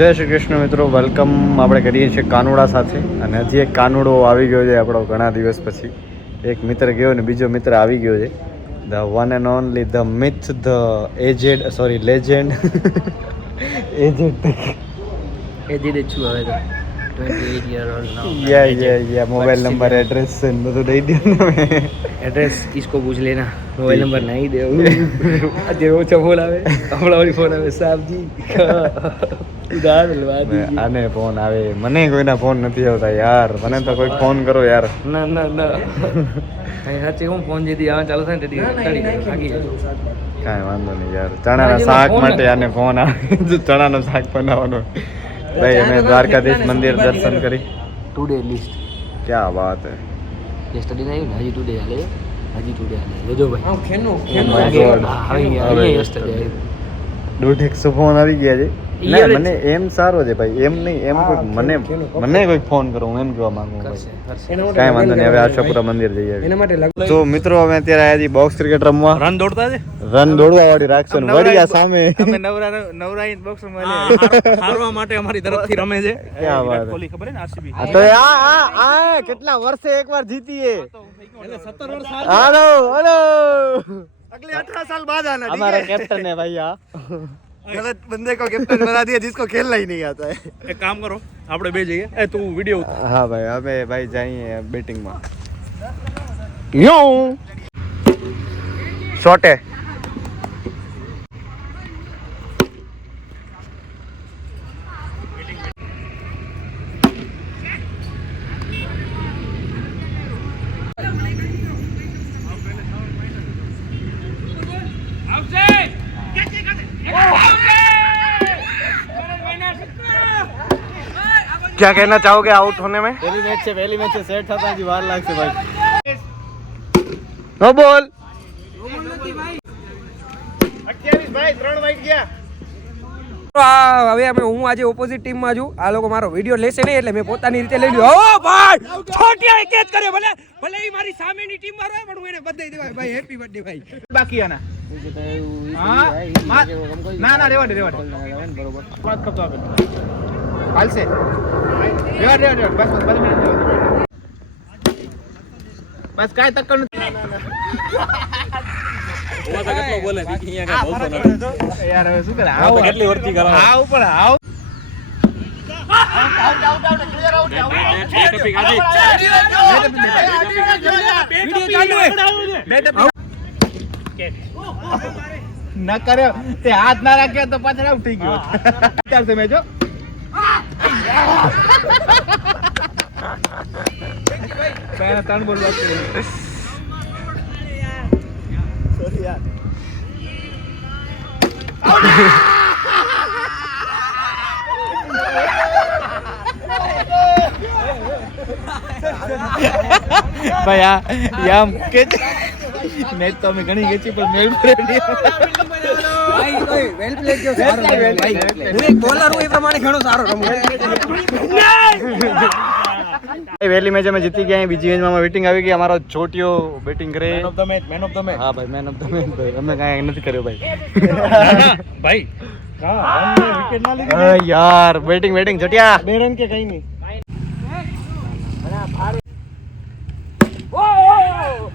જય શ્રી કૃષ્ણ મિત્રો, વેલકમ આપણે કરીએ છીએ કાનુડા સાથે. અને હજી એક કાનુડો આવી ગયો છે આપણો ઘણા દિવસ પછી. એક મિત્ર ગયો ને બીજો મિત્ર આવી ગયો છે. The one and only, the myth, the aged, sorry legend aged છું હવે તો 28 year old now. યા મોબાઈલ નંબર એડ્રેસ છે બધું દઈ દે ને. एड्रेस किसको पूछ लेना, मोबाइल नंबर नहीं दे आज ओछा फोन आवे हमણાં વાળી ફોન આવે સાહેબ જી ઉધાર લવા દીजिए. આને ફોન આવે, મને કોઈના ફોન નથી આવતા યાર. મને તો કોઈ ફોન કરો યાર. ના ના ના કઈ સાચે હું ફોન જેદી આવવા ચાલુ થાય ને તેદી તડી ભાગી જાય. કાંઈ વાંધો નહીં યાર. ચણાના શાક માટે આને ફોન આવે. જો ચણાનું શાક બનાવવાનું. ભાઈ અમે દ્વારકાધીશ મંદિર દર્શન કરી. ટુડે લિસ્ટ ક્યાં વાત હે. yesterday નહીં હજી ટુડે હાલે, હજી ટુડે હાલે જોજો ભાઈ. હા ખેનો આવી yesterday 150 ફોન આવી ગયા છે. ના મને એમ સારો છે ભાઈ, એમ નહીં એમ કોઈ મને કોઈ ફોન કરો હું એમ કહેવા માંગુ ભાઈ. કાંઈ વાંધો નહીં, હવે આશાપુરા મંદિર જઈએ. એના માટે તો મિત્રો અમે અત્યારે આવ્યા છીએ બોક્સ ક્રિકેટ રમવા. રન દોડતા છે, રન દોડવા વાળી રાખશો ને વડિયા સામે અમે નવરાઈ બોક્સ માં હારવા માટે અમારી તરફથી રમે છે. ક્યાં વાત હે. કોહલી ખબર હે ને આરસીબી. આ તો આ કેટલા વર્ષે એકવાર જીતીએ. એટલે 17 વર્ષ હાલો હાલો अगले 18 साल बाद आना. हमारा कैप्टन है भाई. गलत बंदे को कैप्टन बना दिया जिसको खेलना ही नहीं आता है. एक काम करो, આપણે બે જઈએ. એ તું વિડિયો ઉતાર. હા ભાઈ, હવે ભાઈ જઈએ બેટિંગ માં. યો શોટે क्या कहना चाहोगे आउट होने में? पहली मैच से सेट થતા જ વાર લાગશે ભાઈ. નો બોલ 28 ભાઈ 3 વાઈટ ગયા. હવે હું આજે ઓપોઝિટ ટીમમાં છું. આ લોકો મારો વિડિયો લેશે નહીં એટલે મેં પોતાની રીતે લઈ લીધો. ઓ ભાઈ છોટિયાએ કેચ કર્યો. ભલે ઈ મારી સામેની ટીમમાં રહે પણ હું એને બધાઈ દેવાય ભાઈ. હેપી બર્થડે ભાઈ. બાકી આના ના ના રેવા દે બરોબર વાત કરતો આપે હાલ છે. રેવા બસ 12 મિનિટ બસ કાઈ તક નથી. ઓવા તો કેટલો બોલે બીકી અહીંયા કાઈ બોલતો નથી યાર. હવે શું કરે આવ કેટલી વર્તી કરા આવ ઉપર આવ out clear out topic Aji video ચાલુ હે. ના કર્યો તે હાથ ના રાખ્યો તો પાછળ આઉટ થઈ ગયો. અત્યારે છે મેચો પહેલા 3 બોલ વાત કરી. સોરી યાર. ભાઈ યામ કે મેચ તો અમે ઘણી ગઈ પણ મેળ પડે નહીં ભાઈ. કોઈ વેલ પ્લે જો સારો ભાઈ. હું એક બોલર હું એ પ્રમાણે ઘણો સારો રમું. વહેલી મેચ અમે જીતી ગયા. બીજી મેચમાં બેટિંગ આવી ગઈ. અમારો છોટીઓ બેટિંગ કરે. Man of the match. હા ભાઈ, મેન ઓફ ધ મેચ ભાઈ. અમે કાંઈ નથી કર્યો ભાઈ. ભાઈ વિકેટ ના લીધી યાર બેટિંગ છટિયા 2 રન કે કઈ નહીં.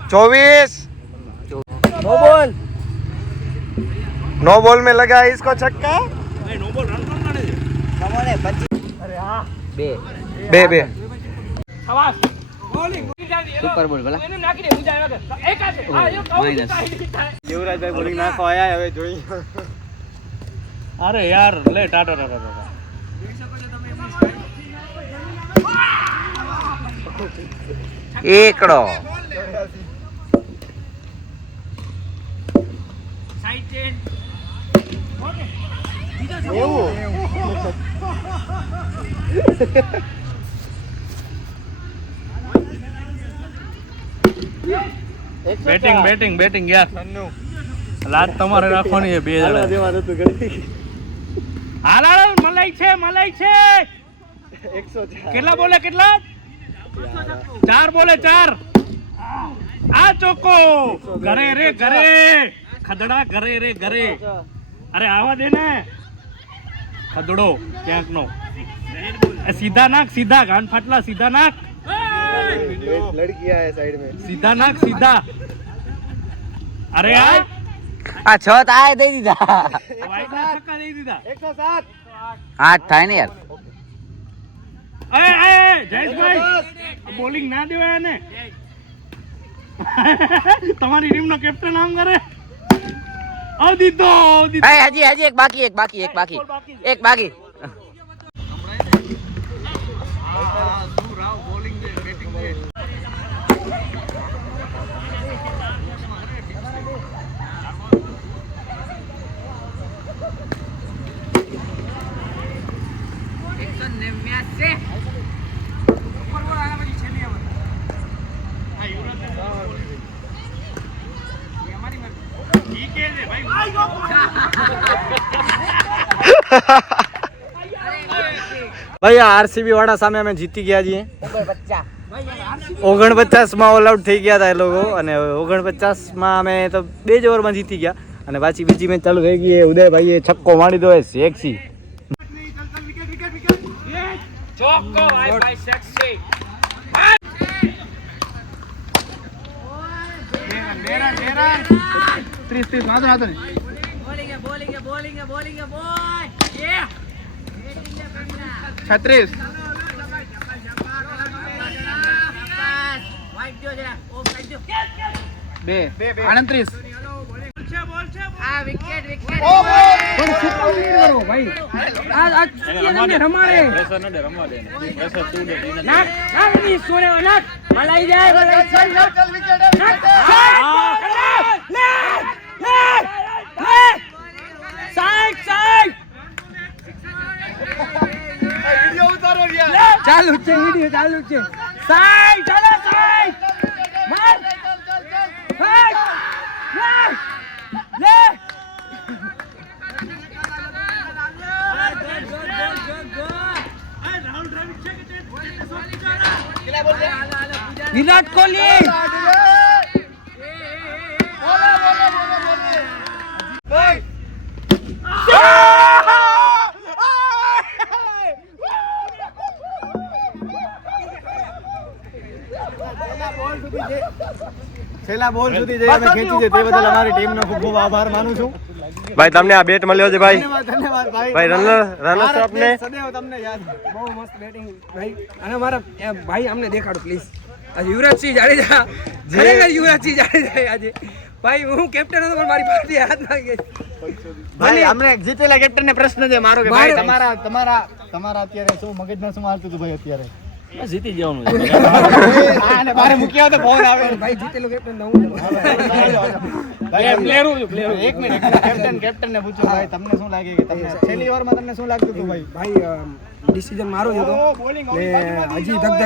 24 नो बॉल में लगा इसको छक्का. ભાઈ નો બોલ રન કોણ કાઢે છે? અરે હા બે શાબાશ. સુપર બોલ ભલા એને નાખી દે. મુજા એક આ છે. આ યો માઈનસ. યુવરાજભાઈ બોલિંગ નાખો આયા. હવે જોઈએ. અરે યાર લે ટાટા એકડો સાઈડ ચેન્જ. બેટિંગ યાર. લાત તમારે રાખવાની છે. 2 જણા હાલ મલાઈ છે 104. કેટલા બોલે 4 બોલે 4. આ ચોકો ઘરે રે ઘરે ખદડા ઘરે રે ઘરે. અરે આવા દે ને ખદડો ક્યાંકનો સીધા નાખ સીધા કાન ફાટલા સીધા નાખ લડકી આયા સાઈડ में સીધા નાખ સીધા અરે યાર આ 6 તાય દઈ દીધા વાઈટના છક્કા દઈ દીધા 8 થાય ને યાર એ જયેશભાઈ બોલિંગ ના દેવાય ને તમારી ટીમનો કેપ્ટન આમ કરે દીધો હજી એક બાકી ભાઈ આરસીબી વાળા સામે અમે જીતી ગયા છીએ 49 માં ઓલ આઉટ થઈ ગયા હતા એ લોકો અને 49 માં અમે તો 2 જ ઓવરમાં જીતી ગયા અને પાછી બીજી મેચ ચાલુ થઈ ગઈ ઉદયભાઈએ છક્કો મારી દો સેક્સી ચાલુ છે વિડિયો ચાલુ છે સાઈડ ચાલો સાઈડ માર સાઈડ લે વિરાટ કોહલી છેલ્લા બોલ સુધી જઈ અમે ખેંચી છે તે બદલ અમારી ટીમનો ખૂબ ખૂબ આભાર માનું છું ભાઈ તમને આ બેટ મળ્યો છે ભાઈ ધન્યવાદ ભાઈ રનર્સ આપને સદૈવ તમને યાદ બહુ મસ્ત બેટિંગ ભાઈ અને મારા ભાઈ અમને દેખાડો પ્લીઝ આજે યુવરાજસિંહ જાડેજા ખરેખર યુવરાજસિંહ જાડેજા આજે ભાઈ હું કેપ્ટન હતો પણ મારી પાસે હાથ ના ગઈ ભાઈ અમને જીતેલા કેપ્ટન ને પ્રશ્ન છે મારો કે ભાઈ તમારા અત્યારે શું મગજમાં શું હાલતું હતું ભાઈ અત્યારે જીતી જવાનું અને મારે મૂક્યા તો ફોન આવે ભાઈ જીતેલો કેપ્ટન હું એક મિનિટ કેપ્ટન ને પૂછો ભાઈ તમને શું લાગે કે તમને છેલ્લી ઓવરમાં તમને શું લાગતું હતું ભાઈ ભાઈ ડિસિઝન મારો જ હતો ને હજી ધક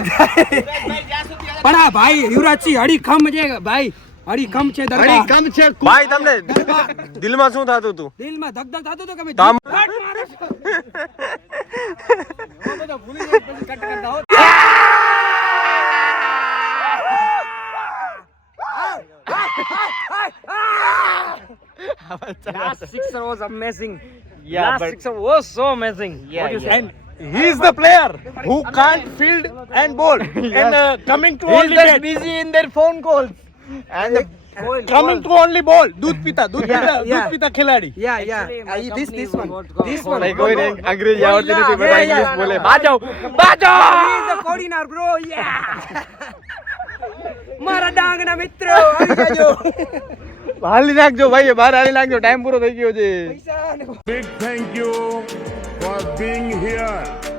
પણ આ ભાઈ યુવરાજસિંહ અડીખમ છે ભાઈ અડીખમ છે દરબાર કમ છે ભાઈ તમને દિલમાં શું થતું હતું દિલમાં ધક ધક થતું હતું કે કામ- Last sixer was amazing. Yeah, Last but- sixer was so amazing. Yeah, yeah. and he is the player who can't field and bowl and coming to only bat. busy in their phone calls and coming to only bowl दूध पीता yeah. दूध पीता खिलाड़ी Yeah. This one. ભાઈ કોઈને અંગ્રેજી આવડતી નથી Yeah, બધા yeah, ઇંગ્લિશ yeah. બોલે બાજો He is the coordinator, bro. Yeah. મારા ડાંગના મિત્રો આવી જાજો હાલી નાખજો ભાઈ બહાર હાલી નાખજો ટાઈમ પૂરો થઈ ગયો છે પૈસા ને Big thank you for being here.